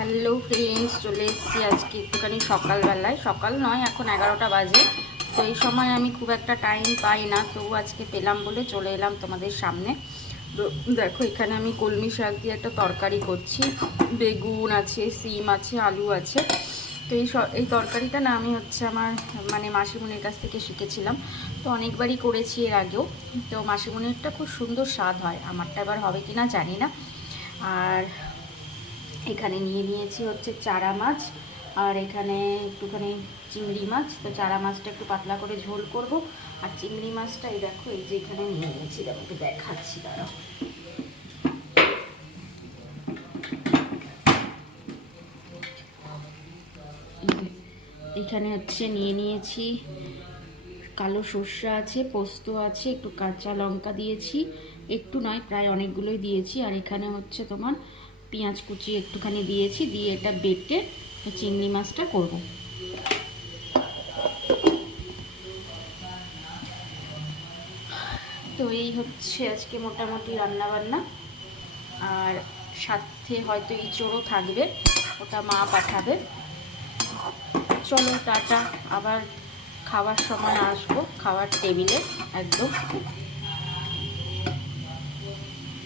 Hello friends, চলে এসেছি আজকে একটুখানি সকালবেলায়। সকাল নয়, এখন 11টা বাজে। তো এই সময় আমি খুব একটা টাইম পাই না, তবু আজকে পেলাম বলে চলে এলাম তোমাদের সামনে। তো দেখো, এখানে আমি কলমি শাক দিয়ে একটা তরকারি করছি। বেগুন আছে, সিম আছে, আলু আছে। তো এই তরকারিটা না আমি আমার মাসিমণির কাছ থেকে শিখেছিলাম। তো অনেকবারই করেছি এর আগেও। তো মাসিমণিরটা খুব সুন্দর স্বাদ হয়, আমারটা এবার হবে কি না জানি না। আর এখানে নিয়ে নিয়েছি চারা মাছ, আর এখানে একটুখানি চিংড়ি মাছ। তো চারা মাছটা একটু পাতলা করে ঝোল করব, আর চিংড়ি মাছটা এই দেখো এই যে এখানে নিয়ে নিয়েছি, তোমাকে দেখাচ্ছি দাঁড়াও। এখানে নিয়ে নিয়েছি কালো সর্ষে আছে, পোস্ত আছে, একটু কাঁচা লঙ্কা দিয়েছি, একটু নয় প্রায় অনেকগুলোই দিয়েছি। আর এখানে তোমার পেঁয়াজ কুচি একটুখানি দিয়েছি, দিয়ে এটা বেটে চিংড়ি মাছটা করব। তো এই আজকে মোটামুটি রান্নাবান্না। আর সাথে হয়তো ইঁচড়ও থাকবে, ওটা মা পাঠাবে। চলো টাটা, আবার খাওয়ার সময় আসবো, খাওয়ার টেবিলে একদম।